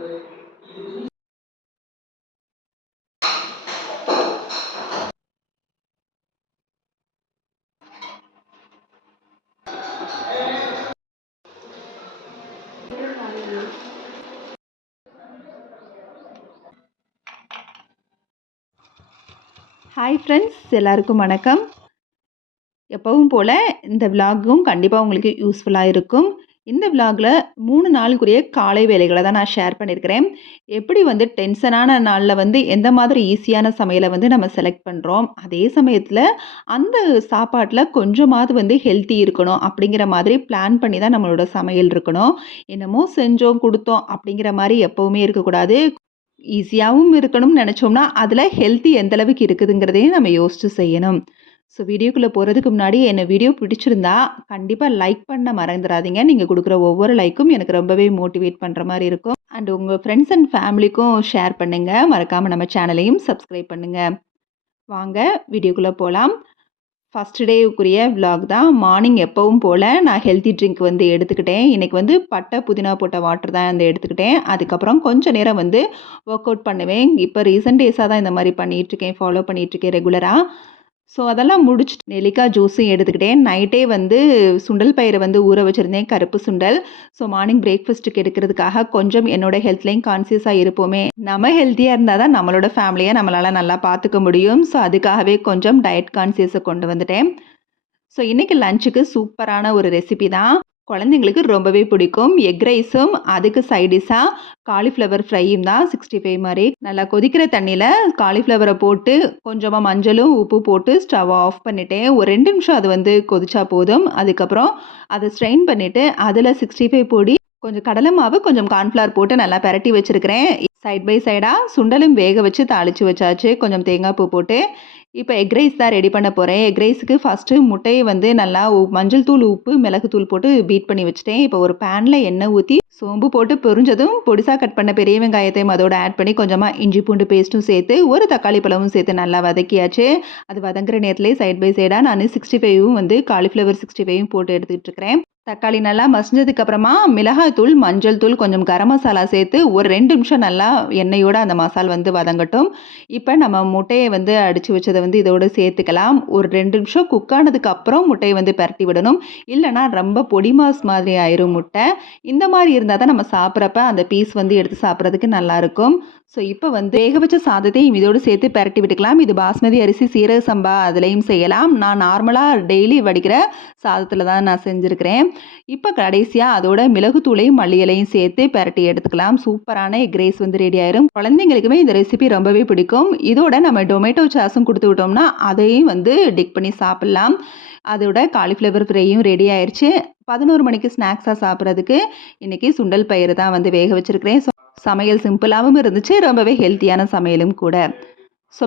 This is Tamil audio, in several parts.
ஹாய் ஃப்ரெண்ட்ஸ், எல்லாருக்கும் வணக்கம். எப்பவும் போல் இந்த விலாகும் கண்டிப்பாக உங்களுக்கு யூஸ்ஃபுல்லாக இருக்கும். இந்த விலாகில் 3 நாளுக்குரிய காலை வேலைகளை தான் நான் ஷேர் பண்ணியிருக்கிறேன். எப்படி வந்து டென்ஷனான நாளில் வந்து எந்த மாதிரி ஈஸியான சமையலை வந்து நம்ம செலக்ட் பண்ணுறோம், அதே சமயத்தில் அந்த சாப்பாட்டில் கொஞ்சமாவது வந்து ஹெல்த்தி இருக்கணும் அப்படிங்கிற மாதிரி பிளான் பண்ணி தான் நம்மளோட சமையல் இருக்கணும். என்னமோ செஞ்சோம் கொடுத்தோம் அப்படிங்கிற மாதிரி எப்போவுமே இருக்கக்கூடாது. ஈஸியாகவும் இருக்கணும்னு நினச்சோம்னா அதில் ஹெல்த்தி எந்த அளவுக்கு இருக்குதுங்கிறதையும் நம்ம யோசித்து செய்யணும். ஸோ வீடியோக்குள்ளே போகிறதுக்கு முன்னாடி என்ன வீடியோ பிடிச்சிருந்தா கண்டிப்பாக லைக் பண்ண மறந்துடாதீங்க. நீங்கள் கொடுக்குற ஒவ்வொரு லைக்கும் எனக்கு ரொம்பவே மோட்டிவேட் பண்ணுற மாதிரி இருக்கும். அண்ட் உங்கள் ஃப்ரெண்ட்ஸ் அண்ட் ஃபேமிலிக்கும் ஷேர் பண்ணுங்கள். மறக்காமல் நம்ம சேனலையும் சப்ஸ்கிரைப் பண்ணுங்கள். வாங்க வீடியோக்குள்ளே போகலாம். ஃபஸ்ட் டேவுக்குரிய விலாக் தான். மார்னிங் எப்பவும் போல் நான் ஹெல்த்தி ட்ரிங்க் வந்து எடுத்துக்கிட்டேன். இன்றைக்கி வந்து பட்டை புதினா போட்ட வாட்டர் தான் வந்து எடுத்துக்கிட்டேன். அதுக்கப்புறம் கொஞ்சம் நேரம் வந்து ஒர்க் அவுட் பண்ணுவேன். இப்போ ரீசெண்ட் டேஸாக தான் இந்த மாதிரி பண்ணிகிட்ருக்கேன், ஃபாலோ பண்ணிகிட்ருக்கேன் ரெகுலராக. ஸோ அதெல்லாம் முடிச்சுட்டு நெல்லிக்காய் ஜூஸும் எடுத்துக்கிட்டேன். நைட்டே வந்து சுண்டல் பயிரை வந்து ஊற வச்சுருந்தேன், கருப்பு சுண்டல். ஸோ மார்னிங் பிரேக்ஃபாஸ்ட்டுக்கு எடுக்கிறதுக்காக கொஞ்சம் என்னோடய ஹெல்த்லேயும் கான்சியஸாக இருப்போமே. நம்ம ஹெல்த்தியாக இருந்தால் தான் நம்மளோட ஃபேமிலியை நம்மளால் நல்லா பார்த்துக்க முடியும். ஸோ அதுக்காகவே கொஞ்சம் டயட் கான்சியஸை கொண்டு வந்துட்டேன். ஸோ இன்றைக்கி லஞ்சுக்கு சூப்பரான ஒரு ரெசிபி தான். குழந்தைங்களுக்கு ரொம்பவே பிடிக்கும். எக் ரைஸும் அதுக்கு சைடிஷாக காலிஃப்ளவர் ஃப்ரையும் தான். 65 மாதிரி நல்லா கொதிக்கிற தண்ணியில் காலிஃப்ளவரை போட்டு கொஞ்சமாக மஞ்சளும் உப்பு போட்டு ஸ்டவ் ஆஃப் பண்ணிட்டேன். ஒரு 2 நிமிஷம் அது வந்து கொதிச்சா போதும். அதுக்கப்புறம் அதை ஸ்ட்ரெயின் பண்ணிவிட்டு அதில் 65 பொடி, கொஞ்சம் கடலை மாவு, கொஞ்சம் கார்ன்ஃப்ளவர் போட்டு நல்லா பரட்டி வச்சுருக்கிறேன். சைட் பை சைடாக சுண்டலும் வேக வச்சு தாளித்து வச்சாச்சு, கொஞ்சம் தேங்காய் பூ போட்டு. இப்போ எக் ரைஸ் தான் ரெடி பண்ண போகிறேன். எக் ரைஸுக்கு ஃபஸ்ட்டு முட்டையை வந்து நல்லா மஞ்சள் தூள், உப்பு, மிளகுத்தூள் போட்டு பீட் பண்ணி வச்சுட்டேன். இப்போ ஒரு பேனில் எண்ணெய் ஊற்றி சோம்பு போட்டு பொரிஞ்சதும் பொடிசாக கட் பண்ண பெரிய வெங்காயத்தையும் அதோட ஆட் பண்ணி கொஞ்சமாக இஞ்சி பூண்டு பேஸ்ட்டும் சேர்த்து ஒரு தக்காளி பழமும் சேர்த்து நல்லா வதக்கியாச்சு. அது வதங்குற நேரத்துலேயே சைட் பை சைடாக நான் 65வும் வந்து காலிஃப்ளவர் 65வும் போட்டு எடுத்துக்கிட்டு இருக்கிறேன். தக்காளி நல்லா மசிஞ்சதுக்கப்புறமா மிளகாய்த்தூள், மஞ்சள் தூள், கொஞ்சம் கரம் மசாலா சேர்த்து ஒரு 2 நிமிஷம் நல்லா எண்ணெயோடு அந்த மசால் வந்து வதங்கட்டும். இப்போ நம்ம முட்டையை வந்து அடித்து வச்சதை வந்து இதோடு சேர்த்துக்கலாம். ஒரு 2 நிமிஷம் குக் ஆனதுக்கப்புறம் முட்டையை வந்து பரட்டி விடணும். இல்லைனா ரொம்ப பொடி மாஸ் மாதிரி ஆயிரும் முட்டை. இந்த மாதிரி இருந்தால் தான் நம்ம சாப்பிட்றப்ப அந்த பீஸ் வந்து எடுத்து சாப்பிட்றதுக்கு நல்லாயிருக்கும். ஸோ இப்போ வந்து வேக வச்ச சாதத்தையும் இதோடு சேர்த்து பரட்டி விட்டுக்கலாம். இது பாஸ்மதி அரிசி, சீரக சம்பா அதுலேயும் செய்யலாம். நான் நார்மலாக டெய்லி வடிக்கிற சாதத்தில் தான் நான் செஞ்சுருக்கிறேன். இப்போ கடைசியாக அதோட மிளகுத்தூளையும் மல்லி இலையும் சேர்த்து பரட்டி எடுத்துக்கலாம். சூப்பரான எக் ரைஸ் வந்து ரெடி ஆயிரும். குழந்தைங்களுக்குமே இந்த ரெசிபி ரொம்பவே பிடிக்கும். இதோட நம்ம டொமேட்டோ சாஸும் கொடுத்து விட்டோம்னா அதையும் வந்து டிக் பண்ணி சாப்பிட்லாம். அதோட காலிஃப்ளவர் ஃப்ரையும் ரெடி ஆயிடுச்சு. 11 மணிக்கு ஸ்நாக்ஸாக சாப்பிட்றதுக்கு இன்றைக்கி சுண்டல் பயிறு தான் வந்து வேக வச்சுருக்கிறேன். சமையல் சிம்பிளாகவும் இருந்துச்சு, ரொம்பவே ஹெல்த்தியான சமையலும் கூட. ஸோ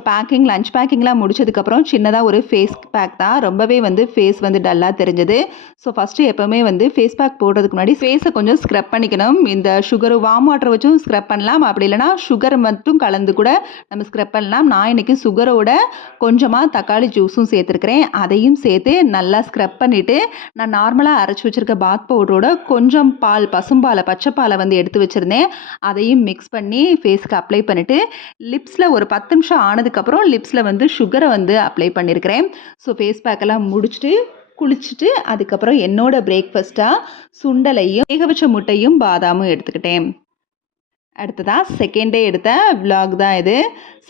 லஞ்ச் பேக்கிங்லாம் முடிச்சதுக்கப்புறம் சின்னதாக ஒரு ஃபேஸ் பேக் தான். ரொம்பவே வந்து ஃபேஸ் வந்து டல்லாக தெரிஞ்சது. ஸோ ஃபஸ்ட்டு எப்போவுமே வந்து ஃபேஸ் பேக் போடுறதுக்கு முன்னாடி ஃபேஸை கொஞ்சம் ஸ்க்ரப் பண்ணிக்கணும். இந்த சுகர் வார்ம் வாட்டர் வச்சும் ஸ்க்ரப் பண்ணலாம். அப்படி இல்லைனா சுகர் மட்டும் கலந்து கூட நம்ம ஸ்க்ரப் பண்ணலாம். நான் இன்றைக்கி சுகரோட கொஞ்சமாக தக்காளி ஜூஸும் சேர்த்துருக்கிறேன். அதையும் சேர்த்து நல்லா ஸ்க்ரப் பண்ணிவிட்டு நான் நார்மலாக அரைச்சி வச்சுருக்க பாத் பவுடரோட கொஞ்சம் பால், பசும்பாலை, பச்சைப்பாலை வந்து எடுத்து வச்சுருந்தேன். அதையும் மிக்ஸ் பண்ணி ஃபேஸ்க்கு அப்ளை பண்ணிவிட்டு லிப்ஸில் ஒரு 10 நிமிஷம் ஆனதுக்கப்புறம் லிப்ஸில் வந்து சுகரை வந்து அப்ளை பண்ணியிருக்கிறேன். ஸோ ஃபேஸ் பேக்கெல்லாம் முடிச்சுட்டு குளிச்சுட்டு அதுக்கப்புறம் என்னோட பிரேக்ஃபாஸ்ட்டாக சுண்டலையும் வேக வச்ச முட்டையும் பாதாமும் எடுத்துக்கிட்டேன். அடுத்ததாக செகண்ட் டே எடுத்த விலாக் தான் இது.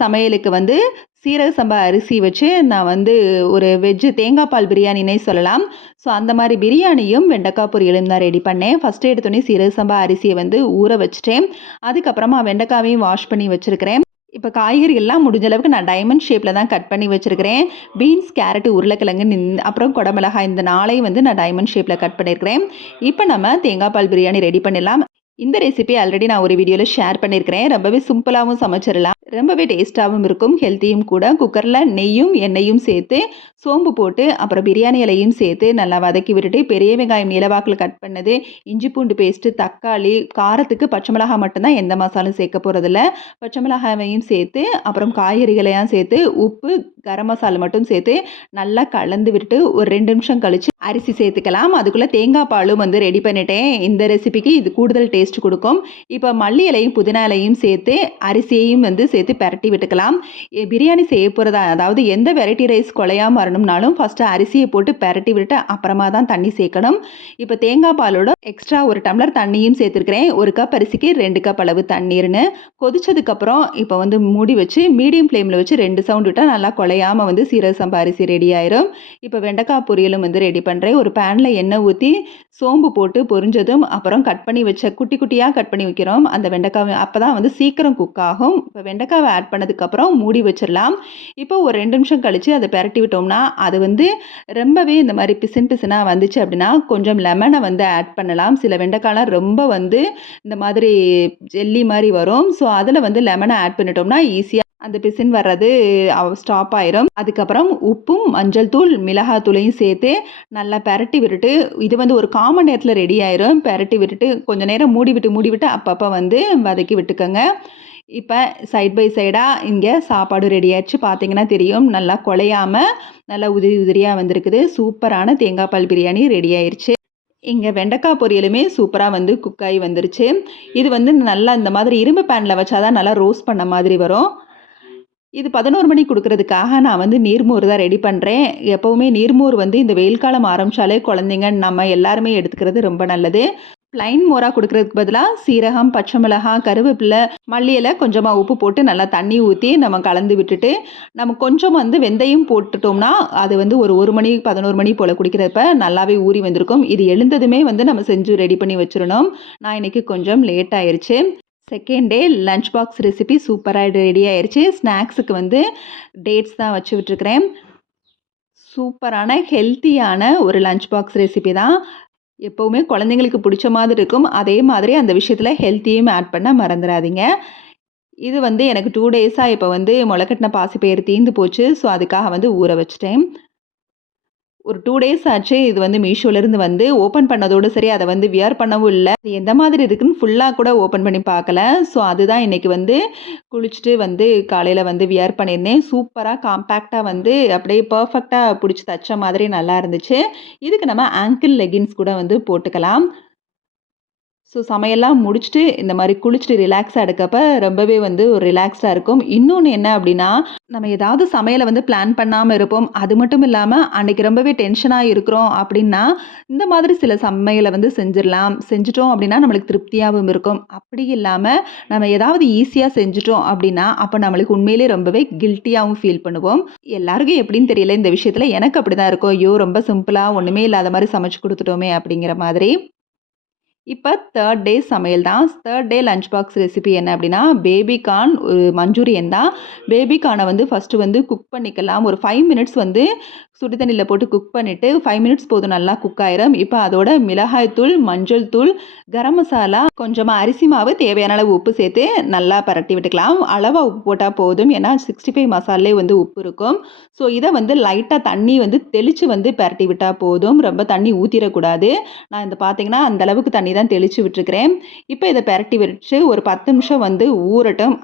சமையலுக்கு வந்து சீரக சம்பா அரிசி வச்சு நான் வந்து ஒரு வெஜ்ஜு தேங்காய் பால் பிரியாணினே சொல்லலாம். ஸோ அந்த மாதிரி பிரியாணியும் வெண்டைக்காய் பொரியலும் தான் ரெடி பண்ணேன். ஃபஸ்ட்டு எடுத்தோடனே சீரக சம்பா அரிசியை வந்து ஊற வச்சுட்டேன். அதுக்கப்புறமா வெண்டைக்காவையும் வாஷ் பண்ணி வச்சுருக்கிறேன். இப்போ காய்கறிகள்லாம் முடிஞ்ச அளவுக்கு நான் டைமண்ட் ஷேப்பில் தான் கட் பண்ணி வச்சுருக்கிறேன். பீன்ஸ், கேரட்டு, உருளைக்கிழங்கு, அப்புறம் குடமிளகாய் இந்த 4ஐயும் வந்து நான் டைமண்ட் ஷேப்பில் கட் பண்ணியிருக்கிறேன். இப்போ நம்ம தேங்காய் பால் பிரியாணி ரெடி பண்ணிடலாம். இந்த ரெசிபி ஆல்ரெடி நான் ஒரு வீடியோவில் ஷேர் பண்ணியிருக்கிறேன். ரொம்பவே சிம்பிளாகவும் சமைச்சிடலாம். ரொம்பவே டேஸ்ட்டாகவும் இருக்கும், ஹெல்த்தியும் கூட. குக்கரில் நெய்யும் எண்ணெயும் சேர்த்து சோம்பு போட்டு அப்புறம் பிரியாணி இலையும் சேர்த்து நல்லா வதக்கி விட்டுட்டு பெரிய வெங்காயம் நீளவாக்கில் கட் பண்ணது, இஞ்சி பூண்டு பேஸ்ட்டு, தக்காளி, காரத்துக்கு பச்சை மிளகாய் மட்டும்தான், எந்த மசாலும் சேர்க்க போகிறதில்ல. பச்சை மிளகாயையும் சேர்த்து அப்புறம் காய்கறிகளையும் சேர்த்து உப்பு, கரம் மசாலா மட்டும் சேர்த்து நல்லா கலந்து விட்டு ஒரு 2 நிமிஷம் கழித்து அரிசி சேர்த்துக்கலாம். அதுக்குள்ளே தேங்காய் பாலும் வந்து ரெடி பண்ணிட்டேன். இந்த ரெசிபிக்கு இது கூடுதல் டேஸ்ட் கொடுக்கும். இப்போ மல்லி இலையும் புதினா இலையும் சேர்த்து அரிசியையும் வந்து சேர்த்து பரட்டி விட்டுக்கலாம். பிரியாணி செய்ய போகிறதா, அதாவது எந்த வெரைட்டி ரைஸ் குழையாமல் வரணும்னாலும் ஃபஸ்ட்டு அரிசியை போட்டு பரட்டி விட்டு அப்புறமா தான் தண்ணி சேர்க்கணும். இப்போ தேங்காய் பாலோட எக்ஸ்ட்ரா 1 டம்ளர் தண்ணியும் சேர்த்துருக்கிறேன். 1 கப் அரிசிக்கு 2 கப் அளவு தண்ணீர்னு. கொதிச்சதுக்கப்புறம் இப்போ வந்து மூடி வச்சு மீடியம் ஃப்ளேமில் வச்சு 2 சவுண்ட் விட்டால் நல்லா குழையாமல் வந்து சீரக சம்பா அரிசி ரெடி ஆயிரும். இப்போ வெண்டைக்காய் பொரியலும் வந்து ரெடி பண்ணுறேன். ஒரு பேனில் எண்ணெய் ஊற்றி சோம்பு போட்டு பொரிஞ்சதும் அப்புறம் கட் பண்ணி வச்ச குட்டி குட்டியாக கட் பண்ணி வைக்கிறோம் அந்த வெண்டைக்காய். அப்போ தான் வந்து சீக்கிரம் குக் ஆகும். இப்போ வெண்டைக்காவை ஆட் பண்ணதுக்கப்புறம் மூடி வச்சிடலாம். இப்போ ஒரு 2 நிமிஷம் கழித்து அதை பரட்டி விட்டோம்னா அது வந்து ரொம்பவே இந்த மாதிரி பிசின் பிசினாக வந்துச்சு அப்படின்னா கொஞ்சம் லெமனை வந்து ஆட் பண்ணலாம். சில வெண்டைக்காய்லாம் ரொம்ப வந்து இந்த மாதிரி ஜெல்லி மாதிரி வரும். ஸோ அதில் வந்து லெமனை ஆட் பண்ணிட்டோம்னா ஈஸியாக அந்த பிசின் வர்றது ஸ்டாப் ஆயிரும். அதுக்கப்புறம் உப்பும் மஞ்சள் தூள் மிளகாய் தூளையும் சேர்த்து நல்லா பரட்டி விட்டுட்டு இது வந்து ஒரு 1/4 மணி நேரத்தில் ரெடி ஆயிரும். பரட்டி விட்டுட்டு கொஞ்சம் நேரம் மூடி விட்டு அப்பப்போ வந்து வதக்கி விட்டுக்கோங்க. இப்போ சைட் பை சைடாக இங்கே சாப்பாடு ரெடி ஆயிடுச்சு. பார்த்தீங்கன்னா தெரியும், நல்லா குழையாமல் நல்லா உதிரி உதிரியாக வந்திருக்குது. சூப்பரான தேங்காய் பால் பிரியாணி ரெடி ஆயிடுச்சு. இங்கே வெண்டைக்காய் பொரியலுமே சூப்பராக வந்து குக்காகி வந்துருச்சு. இது வந்து நல்லா இந்த மாதிரி இரும்பு பேனில் வச்சாதான் நல்லா ரோஸ்ட் பண்ண மாதிரி வரும். இது 11 மணிக்கு கொடுக்கறதுக்காக நான் வந்து நீர்மோர் தான் ரெடி பண்ணுறேன். எப்போவுமே நீர்மோர் வந்து இந்த வெயில் காலம் ஆரம்பித்தாலே குழந்தைங்க நம்ம எல்லாருமே எடுத்துக்கிறது ரொம்ப நல்லது. ப்ளைன் மோராக கொடுக்கறதுக்கு பதிலாக சீரகம், பச்சை மிளகாய், கருவேப்பிலை, மல்லி இலை, கொஞ்சமாக உப்பு போட்டு நல்லா தண்ணி ஊற்றி நம்ம கலந்து விட்டுட்டு நம்ம கொஞ்சம் வந்து வெந்தயம் போட்டுட்டோம்னா அது வந்து ஒரு 1 மணி 11 மணி போல் குடிக்கிறப்ப நல்லாவே ஊறி வந்திருக்கும். இது எழுந்ததுமே வந்து நம்ம செஞ்சு ரெடி பண்ணி வச்சிடணும். நான் இன்றைக்கி கொஞ்சம் லேட் ஆயிடுச்சு. Second day lunch box recipe சூப்பராக ரெடி ஆயிடுச்சு. ஸ்நாக்ஸுக்கு வந்து டேட்ஸ் தான் வச்சு விட்டுருக்கிறேன். சூப்பரான ஹெல்த்தியான ஒரு லஞ்ச் பாக்ஸ் ரெசிபி தான். எப்போவுமே குழந்தைங்களுக்கு பிடிச்ச மாதிரி இருக்கும். அதே மாதிரி அந்த விஷயத்தில் ஹெல்த்தியும் ஆட் பண்ண மறந்துடாதீங்க. இது வந்து எனக்கு 2 டேஸாக இப்போ வந்து முளைக்கட்டின பாசிப்பயிறு தீர்ந்து போச்சு. ஸோ அதுக்காக வந்து ஊற வச்சிட்டேன். ஒரு 2 டேஸ் ஆச்சு. இது வந்து மீஷோலேருந்து வந்து ஓப்பன் பண்ணதோடு சரி, அதை வந்து வியர் பண்ணவும் இல்லை. அது எந்த மாதிரி இருக்குதுன்னு ஃபுல்லாக கூட ஓப்பன் பண்ணி பார்க்கல. ஸோ அதுதான் இன்றைக்கி வந்து குளிச்சுட்டு வந்து காலையில் வந்து வியர் பண்ணியிருந்தேன். சூப்பராக காம்பேக்டாக வந்து அப்படியே பர்ஃபெக்டாக பிடிச்சி தைச்ச மாதிரி நல்லா இருந்துச்சு. இதுக்கு நம்ம ஆங்கிள் லெகின்ஸ் கூட வந்து போட்டுக்கலாம். ஸோ சமையல்லாம் முடிச்சுட்டு இந்த மாதிரி குளிச்சுட்டு ரிலாக்ஸாக எடுக்கப்போ ரொம்பவே வந்து ஒரு ரிலாக்ஸ்டாக இருக்கும். இன்னொன்று என்ன அப்படின்னா, நம்ம ஏதாவது சமையலை வந்து பிளான் பண்ணாமல் இருப்போம். அது மட்டும் இல்லாமல் அன்றைக்கி ரொம்பவே டென்ஷனாக இருக்கிறோம் அப்படின்னா இந்த மாதிரி சில சமையலை வந்து செஞ்சிடலாம். செஞ்சுட்டோம் அப்படின்னா நம்மளுக்கு திருப்தியாகவும் இருக்கும். அப்படி இல்லாமல் நம்ம ஏதாவது ஈஸியாக செஞ்சுட்டோம் அப்படின்னா அப்போ நம்மளுக்கு உண்மையிலே ரொம்பவே கில்ட்டியாகவும் ஃபீல் பண்ணுவோம். எல்லாருக்கும் எப்படின்னு தெரியல, இந்த விஷயத்தில் எனக்கு அப்படி தான் இருக்கும். ஐயோ ரொம்ப சிம்பிளாக ஒன்றுமே இல்லாத மாதிரி சமைச்சு கொடுத்துட்டோமே அப்படிங்கிற மாதிரி. இப்போ 3rd டே சமையல் தான். 3rd டே லஞ்ச் பாக்ஸ் ரெசிபி என்ன அப்படின்னா, பேபி கார்ன் ஒரு மஞ்சூரியன் தான். பேபி கார்னை வந்து ஃபஸ்ட்டு வந்து குக் பண்ணிக்கலாம். ஒரு 5 மினிட்ஸ் வந்து சுடு தண்ணியில் போட்டு குக் பண்ணிவிட்டு 5 மினிட்ஸ் போதும், நல்லா குக் ஆயிரும். இப்போ அதோட மிளகாய் தூள், மஞ்சள் தூள், கரம் மசாலா, கொஞ்சமாக அரிசி மாவு, தேவையான அளவு உப்பு சேர்த்து நல்லா பரட்டி விட்டுக்கலாம். அளவாக உப்பு போட்டால் போதும், ஏன்னா 65 மசாலே வந்து உப்பு இருக்கும். ஸோ இதை வந்து லைட்டாக தண்ணி வந்து தெளித்து வந்து பரட்டி விட்டால் போதும். ரொம்ப தண்ணி ஊற்றிடக்கூடாது. நான் இந்த பார்த்தீங்கன்னா அந்தளவுக்கு தண்ணி தான் தெளித்து விட்டுருக்கிறேன். இப்போ இதை பரட்டி வச்சு ஒரு 10 நிமிஷம் வந்து ஊறட்டும்.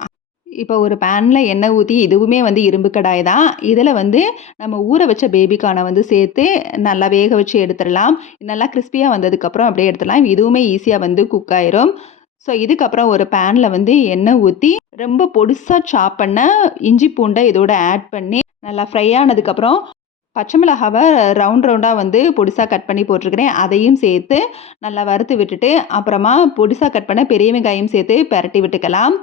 இப்போ ஒரு பேனில் எண்ணெய் ஊற்றி, இதுவுமே வந்து இரும்பு கடாய் தான். இதில் வந்து நம்ம ஊற வச்ச பேபிகார்னை வந்து சேர்த்து நல்லா வேக வச்சு எடுத்துடலாம். நல்லா கிறிஸ்பியாக வந்ததுக்கப்புறம் அப்படியே எடுத்துடலாம். இதுவுமே ஈஸியாக வந்து குக் ஆயிரும். ஸோ இதுக்கப்புறம் ஒரு பேனில் வந்து எண்ணெய் ஊற்றி ரொம்ப பொடிசாக சாப் பண்ண இஞ்சி பூண்டை இதோட ஆட் பண்ணி நல்லா ஃப்ரை ஆனதுக்கப்புறம் பச்சை மிளகாவை ரவுண்டாக வந்து பொடிசாக கட் பண்ணி போட்டிருக்கிறேன். அதையும் சேர்த்து நல்லா வறுத்து விட்டுட்டு அப்புறமா பொடிசாக கட் பண்ண பெரிய வெங்காயம் சேர்த்து பரட்டி விட்டுக்கலாம்.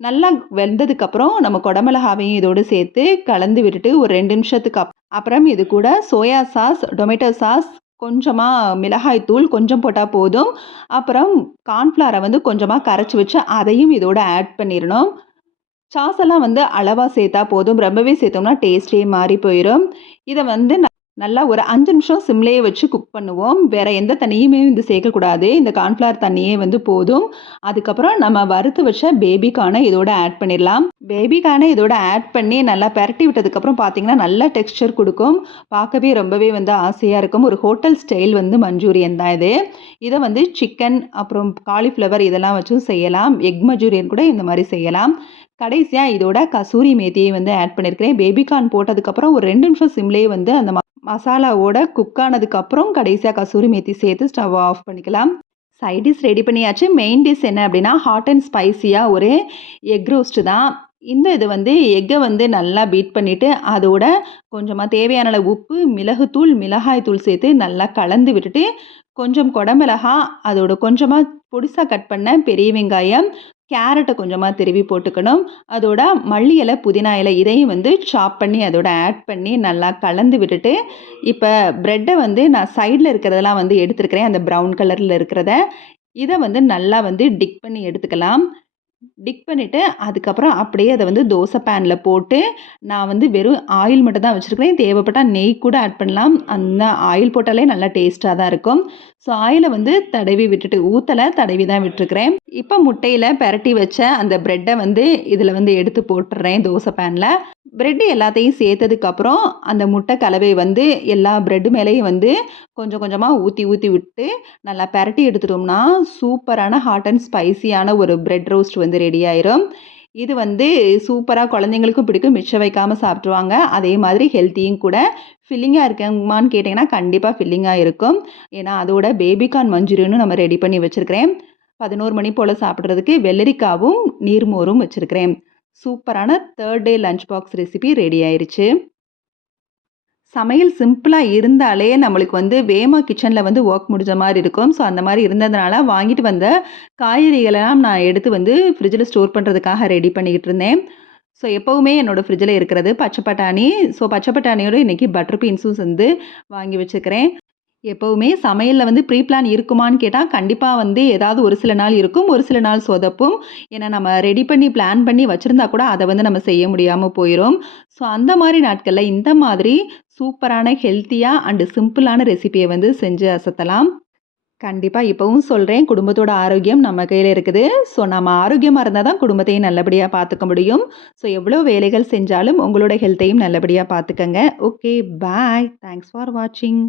நல்லா வெந்ததுக்கப்புறம் நம்ம குடமிளகாவையும் இதோடு சேர்த்து கலந்து விட்டுட்டு ஒரு 2 நிமிஷத்துக்கு அப்புறம் இது கூட சோயா சாஸ், டொமேட்டோ சாஸ், கொஞ்சமாக மிளகாய் தூள் கொஞ்சம் போட்டால் போதும். அப்புறம் கார்ன்ஃப்ளவரை வந்து கொஞ்சமாக கரைச்சி வச்சு அதையும் இதோட ஆட் பண்ணிடணும். சாஸ் எல்லாம் வந்து அளவாக சேர்த்தா போதும். ரொம்பவே சேர்த்தோம்னா டேஸ்ட்டே மாறி போயிடும். இதை வந்து நல்லா ஒரு 5 நிமிஷம் சிம்லயே வச்சு குக் பண்ணுவோம். வேற எந்த தண்ணியுமே வந்து சேர்க்கக்கூடாது. இந்த கார்ன்ஃப்ளவர் தண்ணியே வந்து போதும். அதுக்கப்புறம் நம்ம வறுத்து வச்ச பேபி கார்ன இதோட ஆட் பண்ணிடலாம். பேபி கார்ன இதோட ஆட் பண்ணி நல்லா பெரட்டி விட்டதுக்கப்புறம் பார்த்தீங்கன்னா, நல்ல டெக்ஸ்சர் குடுக்கும். பார்க்கவே ரொம்பவே வந்து ஆசையா இருக்கும். ஒரு ஹோட்டல் ஸ்டைல் வந்து மஞ்சூரியன் தான் இது. இத வந்து சிக்கன், அப்புறம் காலிஃப்ளவர் இதெல்லாம் வச்சும் செய்யலாம். எக் மஞ்சூரியன் கூட இந்த மாரி செய்யலாம். கடைசியா இதோட கசூரி மேத்தியை வந்து ஆட் பண்ணியிருக்கிறேன். பேபி கார்ன் போட்டதுக்கப்புறம் ஒரு 2 நிமிஷம் சிம்லயே வந்து அந்த மசாலாவோட குக் ஆனதுக்கப்புறம் கடைசியா கசூரி மேத்தி சேர்த்து ஸ்டவ் ஆஃப் பண்ணிக்கலாம். சைட் டிஷ் ரெடி பண்ணியாச்சு. மெயின் டிஷ் என்ன அப்படின்னா, ஹாட் அண்ட் ஸ்பைசியா ஒரு எக் ரோஸ்ட் தான். இந்த இது வந்து எக்க வந்து நல்லா பீட் பண்ணிட்டு, அதோட கொஞ்சமா தேவையான அளவு உப்பு, மிளகுத்தூள், மிளகாய் தூள் சேர்த்து நல்லா கலந்து விட்டுட்டு, கொஞ்சம் கொடமிளகா, அதோட கொஞ்சமா பொடிசா கட் பண்ண பெரிய வெங்காயம், கேரட்ட கொஞ்சமா திருவி போட்டுக்கணும். அதோட மல்லி இலை, புதினா இலை இதையும் வந்து சாப் பண்ணி அதோட ஆட் பண்ணி நல்லா கலந்து விட்டுட்டு, இப்ப பிரெட்ட வந்து நான் சைடுல இருக்கிறதெல்லாம் வந்து எடுத்துருக்கிறேன். அந்த ப்ரவுன் கலர்ல இருக்கிறத. இத வந்து நல்லா வந்து டிக் பண்ணி எடுத்துக்கலாம். டிக் பண்ணிட்டு, அதுக்கப்புறம் அப்படியே அத வந்து தோசை பேன்ல போட்டு, நான் வந்து வெறும் ஆயில் மட்டும் தான் வச்சிருக்கிறேன். தேவைப்பட்டா நெய் கூட ஆட் பண்ணலாம். அந்த ஆயில் போட்டாலே நல்லா டேஸ்ட்டா தான் இருக்கும். ஸோ ஆயில வந்து தடவி விட்டுட்டு ஊத்தல, தடவி தான் விட்டுருக்கிறேன். இப்ப முட்டையில பெரட்டி வச்ச அந்த பிரெட்ட வந்து இதில வந்து எடுத்து போட்டுர்றேன் தோசை பேன்ல. பிரெட் எல்லாத்தையும் சேர்த்ததுக்கப்புறம், அந்த முட்டை கலவை வந்து எல்லா பிரெட் மேலேயும் வந்து கொஞ்சம் கொஞ்சமா ஊத்தி ஊத்தி விட்டு, நல்லா பெரட்டி எடுத்துட்டோம்னா, சூப்பரான ஹாட் அண்ட் ஸ்பைசியான ஒரு பிரெட் ரோஸ்ட் வந்து ரெடி ஆயிரும். இது வந்து சூப்பரா குழந்தைங்களுக்கும் பிடிக்கும். மிச்சம் வைக்காம சாப்பிட்டுருவாங்க. அதே மாதிரி ஹெல்த்தியும் கூட. ஃபில்லிங்கா இருக்குமான்னு கேட்டிங்கன்னா, கண்டிப்பா ஃபில்லிங்கா இருக்கும். ஏன்னா, அதோட பேபிகார்ன் மஞ்சூரியனும் நம்ம ரெடி பண்ணி வச்சிருக்கிறேன். 11 மணி போல சாப்பிடுறதுக்கு வெள்ளரிக்காவும், நீர்மோரும் வச்சிருக்கிறேன். சூப்பரான 3 டே லஞ்ச் பாக்ஸ் ரெசிபி ரெடி ஆயிருச்சு. சமையல் சிம்பிளா இருந்தாலே நம்மளுக்கு வந்து வேகமா கிச்சன்ல வந்து வொர்க் முடிஞ்ச மாரி இருக்கும். ஸோ, அந்த மாரி இருந்ததுனால வாங்கிட்டு வந்த காய்கறிகளெல்லாம் நான் எடுத்து வந்து ஃப்ரிட்ஜில ஸ்டோர் பண்றதுக்காக ரெடி பண்ணிக்கிட்டு இருந்தேன். ஸோ, எப்பவுமே என்னோட ஃப்ரிட்ஜில இருக்கிறது பச்சை பட்டாணி. ஸோ, பச்சை பட்டாணியோட இன்னைக்கு பட்டர் பீன்ஸும் வந்து வாங்கி வச்சுக்கிறேன். எப்பவுமே சமையல்ல வந்து ப்ரீ பிளான் இருக்குமான்னு கேட்டா, கண்டிப்பா வந்து ஏதாவது ஒரு சில நாள் இருக்கும். ஒரு சில நாள் சொதப்பும். ஏன்னா நம்ம ரெடி பண்ணி பிளான் பண்ணி வச்சிருந்தா கூட அத வந்து நம்ம செய்ய முடியாம போயிரும். ஸோ அந்த மாரி நாட்கள்ல இந்த மாதிரி சூப்பரான ஹெல்த்தியா அண்ட் சிம்பிளான ரெசிபிய வந்து செஞ்சு அசத்தலாம். கண்டிப்பா இப்பவும் சொல்றேன், குடும்பத்தோட ஆரோக்கியம் நம்ம கையில இருக்குது. ஸோ நம்ம ஆரோக்கியமா இருந்தா தான் குடும்பத்தையும் நல்லபடியா பார்த்துக்க முடியும். ஸோ எவ்வளோ வேலைகள் செஞ்சாலும் உங்களோட ஹெல்த்தையும் நல்லபடியா பார்த்துக்கங்க. Okay, bye. தேங்க்ஸ் ஃபார் வாட்சிங்.